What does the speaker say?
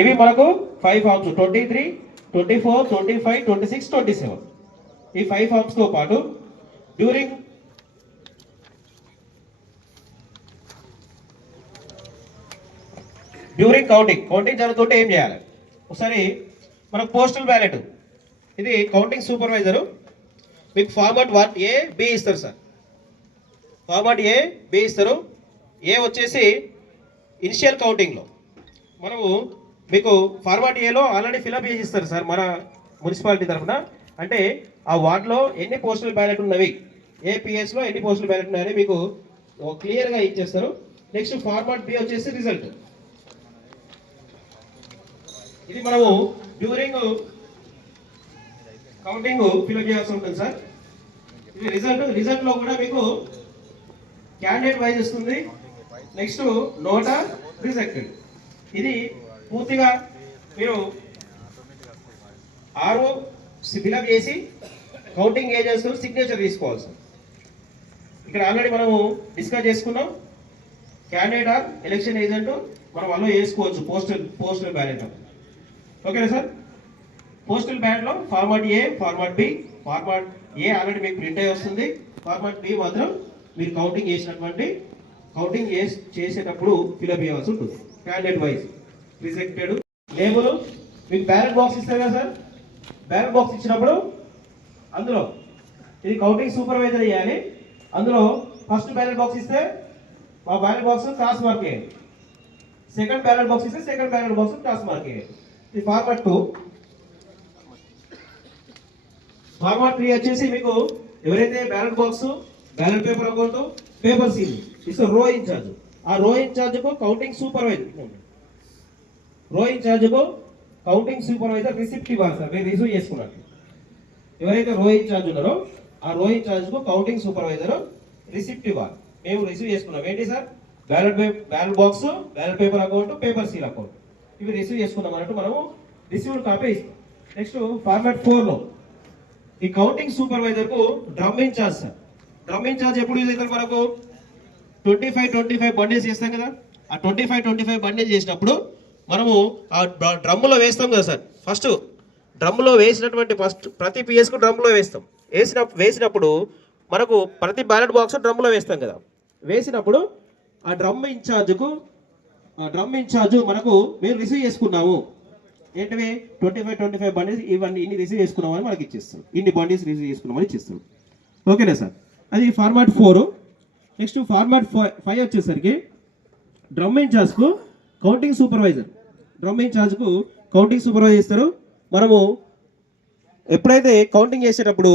ఇవి మనకు 5 ఫార్మ్స్ 23, 24, 25, 26, 27. ఈ 5 ఫార్మ్స్ తో పాటు డ్యూరింగ్ కౌంటింగ్ జరుగుతుంటే ఏం చేయాలి? ఒకసారి మనకు పోస్టల్ బ్యాలెట్, ఇది కౌంటింగ్ సూపర్వైజరు మీకు ఫార్మాట్ 1A, B ఇస్తారు సార్. ఫార్మాట్ A, B ఇస్తారు. ఏ వచ్చేసి ఇనిషియల్ కౌంటింగ్లో మనము మీకు ఫార్మాట్ ఏలో ఆల్రెడీ ఫిలప్ చేసి ఇస్తారు సార్ మన మున్సిపాలిటీ తరఫున. అంటే ఆ వార్డులో ఎన్ని పోస్టల్ బ్యాలెట్ ఉన్నవి, ఏ పిఎస్లో ఎన్ని పోస్టల్ బ్యాలెట్ ఉన్నాయని మీకు క్లియర్గా ఇచ్చేస్తారు. నెక్స్ట్ ఫార్మాట్ బి వచ్చేసి రిజల్ట్. ఇది మనము డ్యూరింగ్ కౌంటింగ్ ఫిలప్ చేయాల్సి ఉంటుంది సార్. ఇది రిజల్ట్లో కూడా మీకు క్యాండిడేట్ వైజ్ వస్తుంది. నెక్స్ట్ నోటా రిజెక్టెడ్. ఇది పూర్తిగా మీరు ఆరో ఫిలప్ చేసి కౌంటింగ్ ఏజెంట్స్ సిగ్నేచర్ తీసుకోవాలి సార్. ఇక్కడ ఆల్రెడీ మనము డిస్కస్ చేసుకున్నాం. క్యాండిడేట్ ఆర్ ఎలక్షన్ ఏజెంట్ మనం అలో చేసుకోవచ్చు పోస్టల్ బ్యాలెట్. ఓకేనా సార్? పోస్టల్ బ్యాలెట్లో ఫార్మాట్ ఏ, ఫార్మాట్ బి. ఫార్మాట్ ఏ ఆల్రెడీ మీకు ప్రింట్ అయ్యి వస్తుంది. ఫార్మాట్ బి మాత్రం మీరు కౌంటింగ్ చేసేటప్పుడు ఫిలప్ చేయవలసి ఉంటుంది. Candidate wise rejected. లేబుల్ మీకు బ్యాలెట్ బాక్స్ ఇస్తారు కదా సార్. బ్యాలెట్ బాక్స్ ఇచ్చినప్పుడు అందులో ఇది కౌంటింగ్ సూపర్వైజర్ ఇవ్వాలి. అందులో ఫస్ట్ బ్యాలెట్ బాక్స్ ఇస్తే మా బ్యాలెట్ బాక్స్ క్రాస్ మార్క్ వేయండి. సెకండ్ బ్యాలెట్ బాక్స్ ఇస్తే second ballot box cross mark వేయండి. ఇది ఫార్మాట్ 2. ఫార్మాట్ 3 వచ్చేసి మీకు ఎవరైతే ballot box, ballot paper account, paper seal ఇస్తే రో ఇన్ఛార్జ్, ఆ రో ఇన్ఛార్జ్కు కౌంటింగ్ సూపర్వైజర్ రిసిప్ట్ ఇవ్వాలి సార్. మీరు రిసీవ్ చేసుకున్నట్టు ఎవరైతే రో ఇన్ఛార్జ్ ఉన్నారో ఆ రో ఇన్ఛార్జ్కు కౌంటింగ్ సూపర్వైజర్ రిసిప్ట్ ఇవ్వాలి. మేము రిసీవ్ చేసుకున్నాం. ఏంటి sir? Ballot box, ballot paper account, paper seal account ఇవి రిసీవ్ చేసుకున్నాం అన్నట్టు మనము రిసీవ్డ్ కాపీ ఇస్తాం. నెక్స్ట్ ఫార్మాట్ 4లో ఈ కౌంటింగ్ సూపర్వైజర్కు drum incharge sir. Drum incharge ఎప్పుడు యూజ్ అవుతారు? మనకు 25 బండిల్స్ చేస్తాం కదా. ఆ 25 బండిల్స్ చేసినప్పుడు మనము ఆ డ్రమ్ములో వేస్తాం కదా సార్. ఫస్ట్ డ్రమ్ములో వేసినటువంటి ప్రతి పిఎస్కు డ్రమ్ములో వేస్తాం. వేసినప్పుడు మనకు ప్రతి బ్యాలెట్ బాక్స్ డ్రమ్ములో వేస్తాం కదా. వేసినప్పుడు ఆ డ్రమ్ ఇన్ఛార్జ్ మనకు మేము రిసీవ్ చేసుకున్నాము ఏంటివి 25 బండిల్స్ ఇన్ని రిసీవ్ చేసుకున్నామని మనకి ఇచ్చేస్తాం. ఇన్ని బండిల్స్ రిసీవ్ చేసుకున్నామని ఇచ్చేస్తాం. ఓకేనా సార్? అది ఫార్మాట్ 4. నెక్స్ట్ ఫార్మాట్ 5 వచ్చేసరికి డ్రమ్ ఇన్ఛార్జ్కు కౌంటింగ్ సూపర్వైజర్ ఇస్తారు. మనము ఎప్పుడైతే కౌంటింగ్ చేసేటప్పుడు